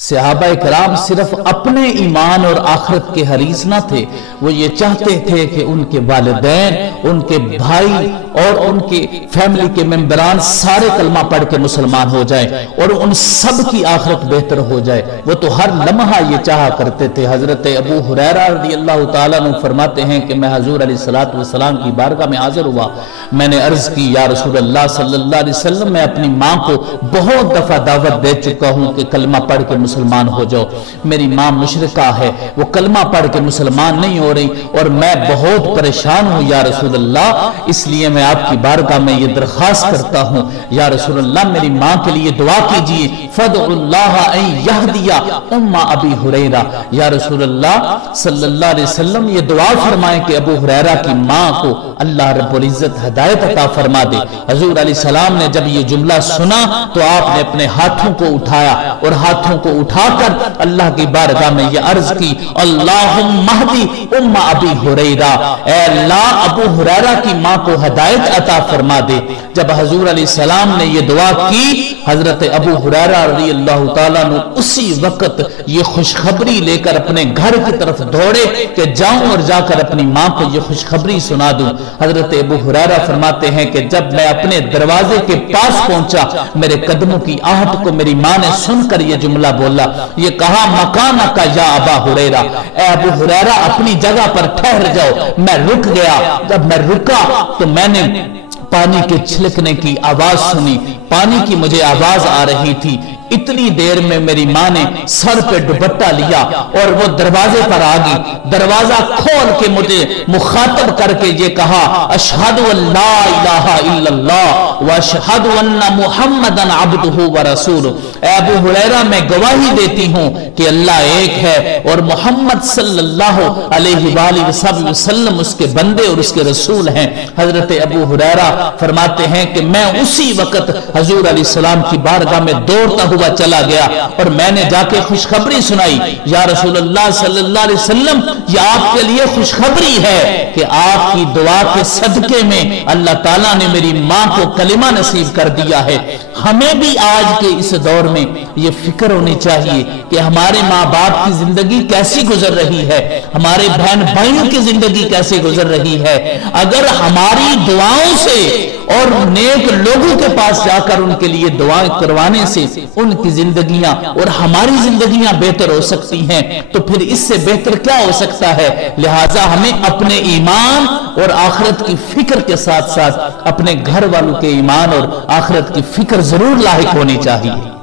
صحابہ کرام صرف اپنے ایمان اور آخرت کے حریص نہ تھے، وہ یہ چاہتے تھے کہ ان کے والدین، ان کے بھائی اور ان کے فیملی کے ممبران سارے کلمہ پڑھ کے مسلمان ہو جائیں اور ان سب کی آخرت بہتر ہو جائے۔ وہ تو ہر لمحہ یہ چاہا کرتے تھے۔ حضرت ابو ہریرہ رضی اللہ تعالیٰ عنہ فرماتے ہیں کہ میں حضور علیہ السلام کی بارگاہ میں حاضر ہوا، میں نے عرض کی یا رسول اللہ صلی اللہ علیہ وسلم، میں اپنی ماں کو بہت دفعہ دعوت دے چکا ہوں کہ کلمہ پڑھ کے مسلمان ہو جاؤ، میری ماں مشرکہ ہے، وہ کلمہ پڑھ کے مسلمان نہیں ہو رہی اور میں بہت پریشان ہوں یا رسول اللہ، اس لیے میں آپ کی بارگاہ میں یہ درخواست کرتا ہوں یا رسول اللہ میری ماں کے لیے دعا کیجئے، فَدْعُ اللَّهَ أَن يَهْدِيَ أُمَّ أَبِي هُرَيْرَةَ، یا رسول اللہ صلی اللہ علیہ وسلم یہ دعا فرمائیں کہ ابو ہریرہ کی ماں کو اللہ رب العزت ہدایت عطا فرما دے۔ حضور علیہ السلام نے جب یہ جملہ سنا تو آپ نے اپنے ہاتھوں کو اٹھایا اور ہاتھوں کو اٹھا کر اللہ کی بارگاہ میں یہ عرض کی، اللہم اہدی ام ابی ہریرہ، اے اللہ ابو ہریرہ کی ماں کو ہدایت عطا فرما دے۔ جب حضور علیہ السلام نے یہ دعا کی، حضرت ابو ہریرہ رضی اللہ تعالیٰ نے اسی وقت یہ خوشخبری لے کر اپنے گھر کی طرف دوڑے کہ جاؤں اور جا کر اپنی ماں کو یہ خوشخبری سنا دوں۔ حضرت ابو ہریرہ فرماتے ہیں کہ جب میں اپنے دروازے کے پاس پہنچا، میرے قدموں کی آہٹ کو میری ماں نے سن کر یہ جملہ بولا، یہ کہا مکانک یا ابا ہریرہ، اے ابو ہریرہ اپنی جگہ پر ٹھہر جاؤ۔ میں رک گیا، جب میں رکا تو میں نے پانی کے چھلکنے کی آواز سنی، پانی کی مجھے آواز آ رہی تھی۔ اتنی دیر میں میری ماں نے سر پہ دوپٹہ لیا اور وہ دروازے پر آ گئی، دروازہ کھول کے مجھے مخاطب کر کے یہ کہا، اشہد ان لا الہ الا اللہ واشہد ان محمدًا عبدہ ورسولہ، اے ابو ہریرہ میں گواہی دیتی ہوں کہ اللہ ایک ہے اور محمد صلی اللہ علیہ وآلہ وسلم اس کے بندے اور اس کے رسول ہیں۔ حضرت ابو ہریرہ فرماتے ہیں کہ میں اسی وقت حضور علیہ السلام کی بارگاہ میں دوڑتا ہوا چلا گیا اور میں نے جا کے خوشخبری سنائی، یا رسول اللہ صلی اللہ علیہ وسلم یہ آپ کے لیے خوشخبری ہے کہ آپ کی دعا کے صدقے میں اللہ تعالیٰ نے میری ماں کو کلمہ نصیب کر دیا ہے۔ ہمیں بھی آج کے اس دور میں یہ فکر ہونی چاہیے کہ ہمارے ماں باپ کی زندگی کیسی گزر رہی ہے، ہمارے بہن بھائیوں کی زندگی کیسے گزر رہی ہے۔ اگر ہماری دعاؤں سے اور نیک لوگوں کے پاس جا کر ان کے لیے دعائیں کروانے سے ان کی زندگیاں اور ہماری زندگیاں بہتر ہو سکتی ہیں تو پھر اس سے بہتر کیا ہو سکتا ہے؟ لہٰذا ہمیں اپنے ایمان اور آخرت کی فکر کے ساتھ ساتھ اپنے گھر والوں کے ایمان اور آخرت کی فکر ضرور لاحق ہونی چاہیے۔